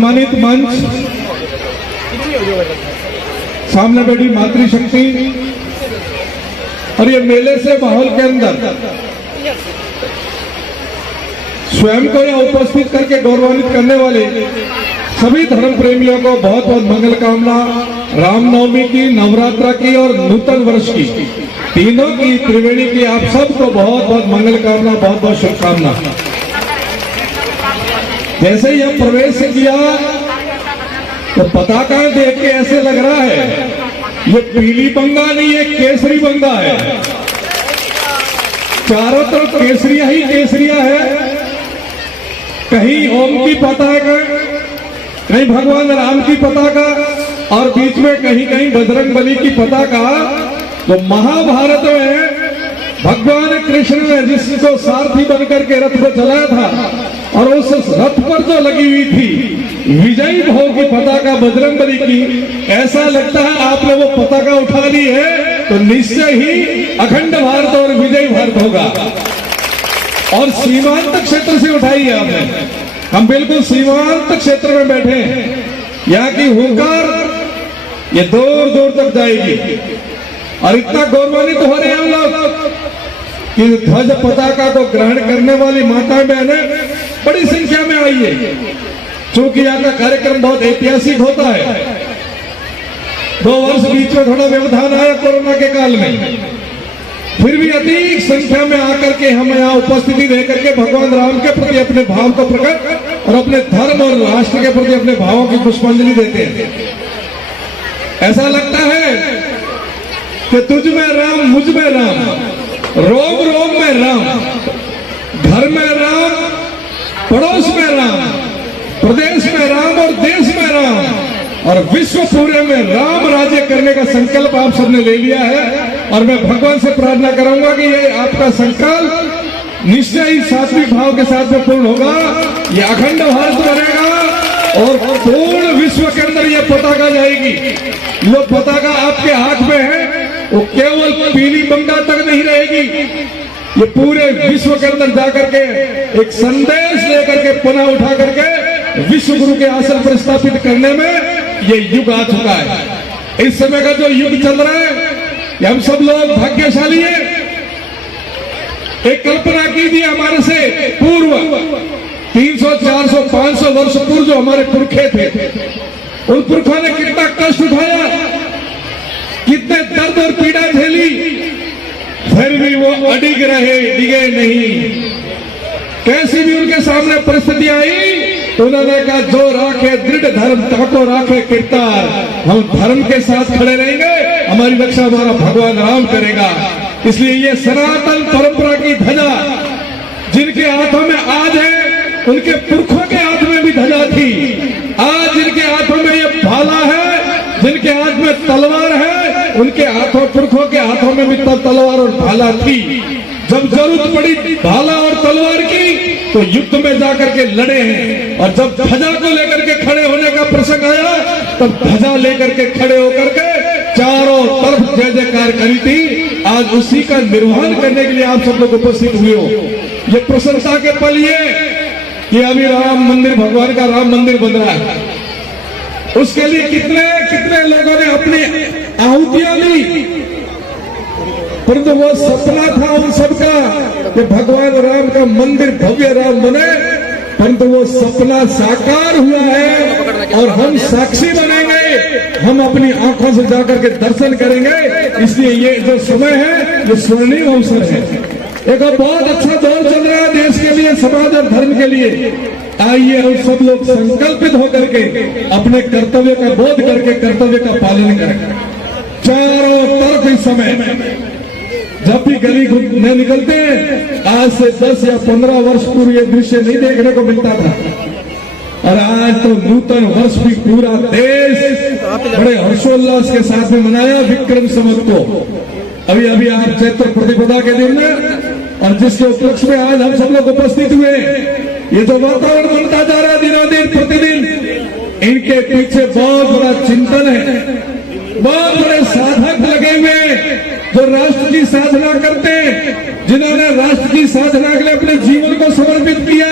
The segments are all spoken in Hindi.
सम्मानित मंच, सामने बैठी मातृशक्ति और ये मेले से माहौल के अंदर स्वयं को यहाँ उपस्थित करके गौरवान्वित करने वाले सभी धर्म प्रेमियों को बहुत बहुत मंगल कामना। रामनवमी की, नवरात्रा की और नूतन वर्ष की, तीनों की, त्रिवेणी की आप सबको बहुत बहुत मंगल कामना, बहुत बहुत शुभकामना। जैसे ही हम प्रवेश किया तो पताका देख के ऐसे लग रहा है ये पीली बंगा नहीं, ये केसरी बंगा है। चारों तरफ केसरिया ही केसरिया है। कहीं ओम की पताका, कहीं भगवान राम की पताका और बीच में कहीं कहीं बजरंग बली की पताका। तो महाभारत में भगवान कृष्ण ने जिसको सारथी बनकर के रथ को चलाया था और उस रथ पर जो लगी हुई थी विजयी भाव की पताका बजरंग बली की, ऐसा लगता है आपने वो पताका उठा ली है तो निश्चय ही अखंड भारत और विजयी भारत होगा। और सीमांत क्षेत्र से उठाई है आपने। हम बिल्कुल सीमांत क्षेत्र में बैठे हैं। यहाँ की हुंकार ये दूर दूर तक जाएगी और इतना गौरवान्वित हो रहे हैं हम लोग कि ध्वज पताका को ग्रहण करने वाली माताएं बहनें बड़ी संख्या में आई है। चूंकि यहाँ का कार्यक्रम बहुत ऐतिहासिक होता है। 2 वर्ष बीच में थोड़ा व्यवधान आया कोरोना के काल में, फिर भी अधिक संख्या में आकर के हम यहाँ उपस्थिति देकर के भगवान राम के प्रति अपने भाव को प्रकट और अपने धर्म और राष्ट्र के प्रति अपने भावों की पुष्पांजलि देते हैं। ऐसा लगता है कि तुझ में राम, मुझ में राम, रोम रोम में राम, घर में राम, पड़ोस में राम, प्रदेश में राम और देश में राम और विश्व पूरे में राम राज्य करने का संकल्प आप सबने ले लिया है। और मैं भगवान से प्रार्थना करूंगा कि ये आपका संकल्प निश्चय ही सात्विक भाव के साथ में पूर्ण होगा। ये अखंड भारत बनेगा और पूर्ण विश्व के अंदर ये पताका जाएगी। जो पताका आपके हाथ में है वो केवल पीली बंगा तक नहीं रहेगी, ये पूरे विश्व के अंदर जाकर के एक संदेश लेकर के पुनः उठा करके विश्व गुरु के आसन पर स्थापित करने में ये युग आ चुका है। इस समय का जो युग चल रहा है ये हम सब लोग भाग्यशाली हैं। एक कल्पना कीजिए हमारे से पूर्व 300, 400, 500 वर्ष पूर्व जो हमारे पुरखे थे, उन पुरखों ने कितना कष्ट उठाया, कितने दर्द और पीड़ा झेली, फिर भी वो अडिग रहे, डिगे नहीं। कैसी भी उनके सामने परिस्थिति आई तो उन्होंने कहा जो राखे दृढ़ धर्म ताको राखे किरतार। हम धर्म के साथ खड़े रहेंगे, हमारी रक्षा हमारा भगवान राम करेगा। इसलिए ये सनातन परंपरा की ध्वजा जिनके हाथों में आज है, उनके पुरखों के हाथ में भी ध्वजा थी। आज जिनके हाथों में ये भाला है, जिनके हाथ में तलवार है, उनके हाथों, पुरखों के हाथों में भी तलवार और भाला थी। जब जरूरत पड़ी भाला और तलवार की तो युद्ध में जाकर के लड़े हैं। और जब ध्वजा को लेकर के खड़े होने का प्रसंग आया तब ध्वजा लेकर के खड़े होकर के चारों तरफ जय जयकार करी थी। आज उसी का निर्वहन करने के लिए आप सब लोग उपस्थित हुए हो। ये प्रशंसा के पल ये कि अभी राम मंदिर, भगवान का राम मंदिर बन रहा है, उसके लिए कितने कितने लोगों ने अपनी आहुतियां दी, परंतु वो सपना था उन सबका कि भगवान राम का मंदिर भव्य राम बने, परंतु वो सपना साकार हुआ है और हम साक्षी बनेंगे। हम अपनी आंखों से जाकर के दर्शन करेंगे। इसलिए ये जो समय है ये स्वर्णिम अवसर है। एक बहुत अच्छा दौर चल रहा है देश के लिए, समाज और धर्म के लिए। आइए हम सब लोग संकल्पित होकर के अपने कर्तव्य का बोध करके कर्तव्य का पालन करें। चारों तरफ इस समय जब भी गली में निकलते हैं, आज से 10 या 15 वर्ष पूर्व ये दृश्य नहीं देखने को मिलता था। और आज तो नूतन वर्ष भी पूरा देश बड़े हर्षोल्लास के साथ में मनाया विक्रम संवत को। अभी अभी आप चैत्र प्रतिपदा के दिन में और जिसके उपलक्ष्य में आज हम सब लोग उपस्थित हुए, ये जो वातावरण बनता जा रहा है दिनों दिन प्रतिदिन, इनके पीछे बहुत बड़ा चिंतन है। बहुत बड़े साधक लगे हुए जो राष्ट्र की साधना करते हैं, जिन्होंने राष्ट्र की साधना के लिए अपने जीवन को समर्पित किया,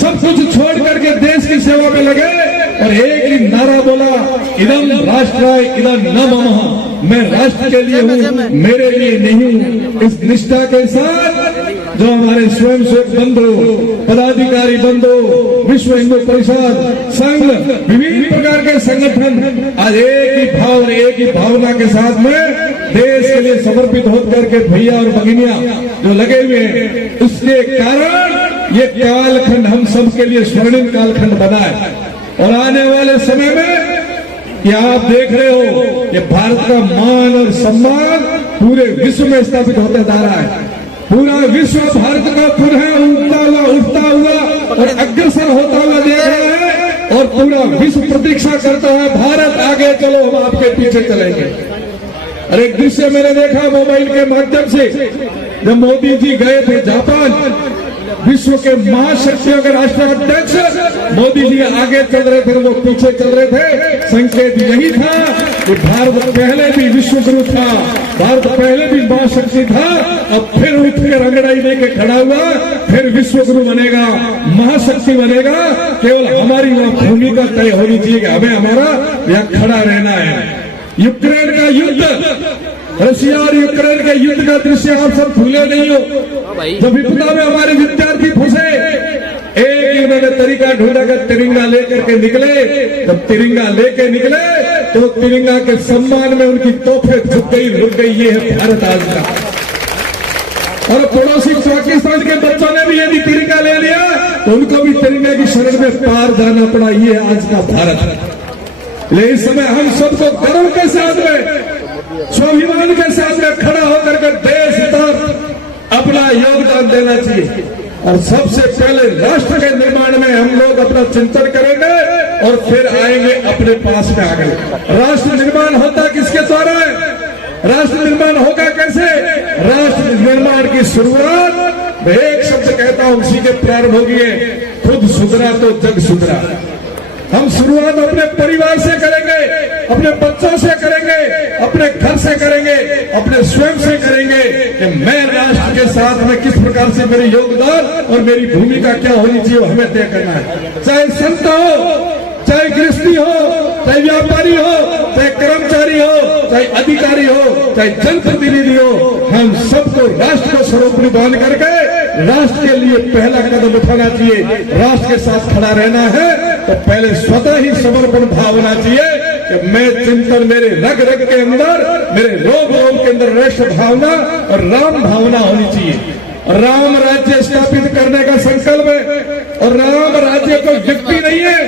सब कुछ छोड़ करके देश की सेवा में लगे राष्ट्राय इदं न मम, मैं राष्ट्र के लिए हूँ, मेरे लिए नहीं हूँ। इस निष्ठा के साथ जो हमारे स्वयंसेवक बंधु, पदाधिकारी बंधु, विश्व हिंदू परिषद, संघ, विभिन्न प्रकार के संगठन आज एक ही भाव और एक ही भावना के साथ में देश के लिए समर्पित होकर के भैया और भगिनियां जो लगे हुए हैं, उसके कारण ये कालखंड हम सब के लिए स्वर्णिम कालखंड बना है। और आने वाले समय में कि आप देख रहे हो ये भारत का मान और सम्मान पूरे विश्व में स्थापित होता जा रहा है। पूरा विश्व भारत का पुनः उठता हुआ और अग्रसर होता हुआ देख रहा है और पूरा विश्व प्रतीक्षा करता है, भारत आगे चलो, हम आपके पीछे चलेंगे। और एक दृश्य मैंने देखा मोबाइल के माध्यम से, जब मोदी जी गए थे जापान, विश्व के महाशक्तियों के राष्ट्राध्यक्ष मोदी जी आगे चल रहे थे, वो पीछे चल रहे थे। संकेत यही था कि भारत पहले भी विश्व गुरु था, भारत पहले भी महाशक्ति था, अब फिर उठ के रंगड़ाई लेके खड़ा हुआ, फिर विश्व गुरु बनेगा, महाशक्ति बनेगा। केवल हमारी वहां भूमिका तय होनी चाहिए कि हमें हमारा यहाँ खड़ा रहना है। यूक्रेन का युद्ध, रशिया और यूक्रेन के युद्ध का दृश्य आप सब भूले नहीं हो। जब विपदा में हमारे विद्यार्थी फंसे, एक ही उन्होंने तरीका ढूंढा कर तिरंगा लेकर के निकले। जब तिरंगा लेके निकले तो तिरंगा के सम्मान में उनकी तोफे झुक गई, रुक गई। ये है भारत आज का। और पड़ोसी पाकिस्तान के बच्चों ने भी यदि तिरंगा ले लिया तो उनको भी तिरंगे की शरण में पार जाना पड़ा। ये आज का भारत। लेकिन इस समय हम सबको गर्व के साथ में, स्वाभिमान के साथ में खड़ा होकर के देश तक अपना योगदान देना चाहिए। और सबसे पहले राष्ट्र के निर्माण में हम लोग अपना चिंतन करेंगे और फिर आएंगे अपने पास में आगे। राष्ट्र निर्माण होता किसके द्वारा है? राष्ट्र निर्माण होगा कैसे? राष्ट्र निर्माण की शुरुआत मैं एक शब्द कहता हूं, उसी के प्रारंभ होगी है, खुद सुधरा तो जग सुधरा। हम शुरुआत अपने परिवार से करेंगे, अपने बच्चों से करेंगे, अपने घर से करेंगे, अपने स्वयं से करेंगे कि मैं राष्ट्र के साथ में किस प्रकार से मेरी योगदान और मेरी भूमिका क्या होनी चाहिए, हमें तय करना है। चाहे संत हो, चाहे गृहस्थी हो, चाहे व्यापारी हो, चाहे कर्मचारी हो, चाहे अधिकारी हो, चाहे जनप्रतिनिधि हो, हम सबको राष्ट्र को सर्वोपरि मान करके राष्ट्र के लिए पहला कदम उठाना चाहिए। राष्ट्र के साथ खड़ा रहना है तो पहले स्वतः ही समर्पण भाव होना चाहिए कि मैं चिंतन मेरे रग रग के अंदर, मेरे रोम रोम के अंदर राष्ट्र भावना और राम भावना होनी चाहिए। राम राज्य स्थापित करने का संकल्प है। और राम राज्य कोई व्यक्ति नहीं है,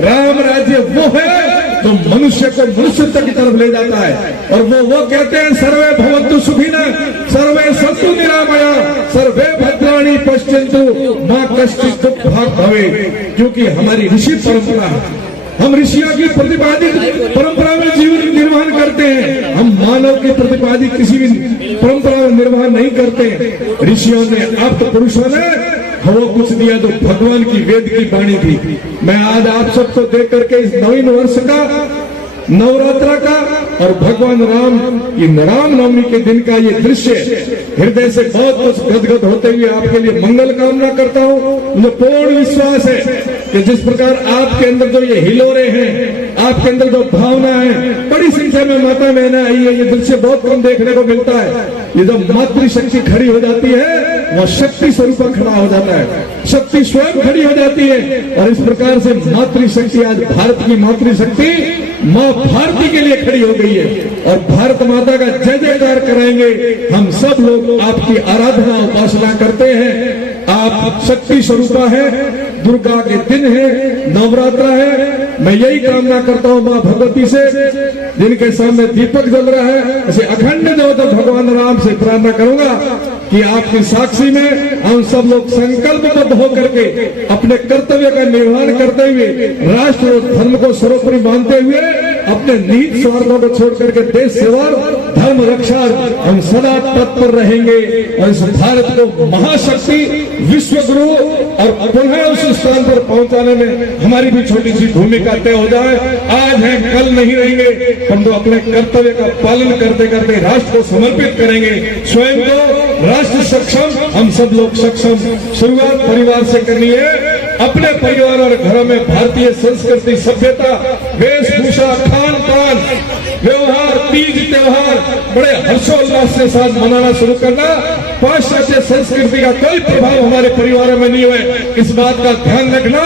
राम राज्य वो है जो मनुष्य को मनुष्यता की तरफ ले जाता है। और वो कहते हैं सर्वे भवन्तु सुखिनः, सर्वे सन्तु निरामया, सर्वे भद्राणि पश्यन्तु मा कश्चित् दुःखभाग् भवेत्। क्योंकि हमारी ऋषि परंपरा है, हम ऋषियों की प्रतिपादित परंपरा में जीवन निर्माण करते हैं। हम मानव के प्रतिपादित किसी भी परंपरा में निर्माण नहीं करते। ऋषियों ने, आप तो पुरुषों ने वो कुछ दिया तो भगवान की वेद की वाणी थी। मैं आज आप सबको देख करके इस नवीन वर्ष का, नवरात्र का और भगवान राम की रामनवमी के दिन का ये दृश्य हृदय से बहुत कुछ गदगद होते हुए आपके लिए मंगल कामना करता हूँ। मुझे पूर्ण विश्वास है कि जिस प्रकार आपके अंदर जो ये हिलोरे हैं, आपके अंदर जो भावना है, बड़ी संख्या में माता बहनें आई है। ये दृश्य बहुत कम देखने को मिलता है। ये जब मातृशक्ति खड़ी हो जाती है, वह शक्ति स्वरूप खड़ा हो जाता है, शक्ति स्वयं खड़ी हो जाती है। और इस प्रकार से मातृशक्ति, आज भारत की मातृशक्ति माँ भारती के लिए खड़ी हो गई है। और भारत माता का जय जयकार करेंगे। हम सब लोग आपकी आराधना उपासना करते हैं। आप शक्ति स्वरूपा है, दुर्गा के दिन है, नवरात्र है। मैं यही कामना करता हूँ माँ भगवती से, जिनके सामने दीपक जल रहा है, ऐसे अखंड ज्योत भगवान राम से प्रार्थना करूंगा कि आपकी साक्षी में हम सब लोग संकल्पबद्ध होकर के अपने कर्तव्य का निर्वहन करते हुए, राष्ट्र और धर्म को सर्वोपरि मानते हुए, अपने निहित स्वार्थों को छोड़ करके देश सेवा, धर्म रक्षा हम सदा तत्पर रहेंगे। और इस भारत को महाशक्ति, विश्व गुरु और पुनः उस स्थान पर पहुंचाने में हमारी भी छोटी सी भूमिका तय हो जाए। आज है, कल नहीं रहेंगे। हम तो अपने कर्तव्य का पालन करते करते राष्ट्र को समर्पित करेंगे। स्वयं को राष्ट्र सक्षम, हम सब लोग सक्षम। शुरुआत परिवार से करनी है। अपने परिवार और घरों में भारतीय संस्कृति, सभ्यता, वेशभूषा, खान पान, व्यवहार, तीज त्योहार बड़े हर्षोल्लास के साथ मनाना शुरू करना। पाश्चात्य संस्कृति का कोई प्रभाव हमारे परिवारों में नहीं हुए, इस बात का ध्यान रखना।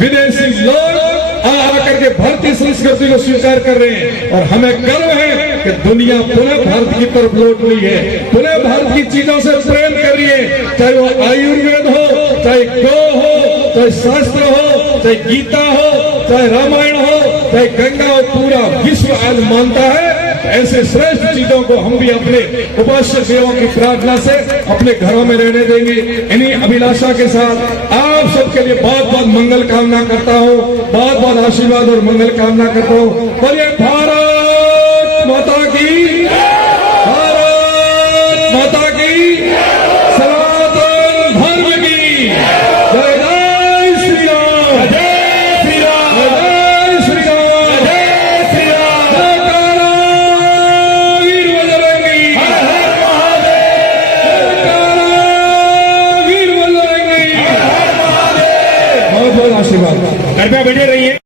विदेशी लोग आकर के भारतीय संस्कृति को स्वीकार कर रहे हैं और हमें गर्व है कि दुनिया पुनः भारत की तरफ लौट रही है, पुनः भारत की चीजों से प्रेम कर रही है, चाहे वो आयुर्वेद हो, चाहे गौ हो, चाहे शास्त्र हो, चाहे गीता हो, चाहे रामायण हो, चाहे गंगा हो, पूरा विश्व आज मानता है। ऐसे श्रेष्ठ चीजों को हम भी अपने उपास्य देवों की प्रार्थना से अपने घरों में रहने देंगे। इन्हीं अभिलाषा के साथ आप सबके लिए बहुत बहुत मंगल कामना करता हूँ, बहुत बहुत आशीर्वाद और मंगल कामना करता हूँ। बोलिए भारत माता की, भारत माता की, सनातन धर्म की जय। जय श्री राम, जय श्री राम, जय श्री राम, जय श्री राम। जयकारा वीर बजरंगी, हर हर महादेव। जयकारा वीर बजरंगी, हर हर महादेव। बहुत बहुत आशीर्वाद। कृपया बैठे रहिए।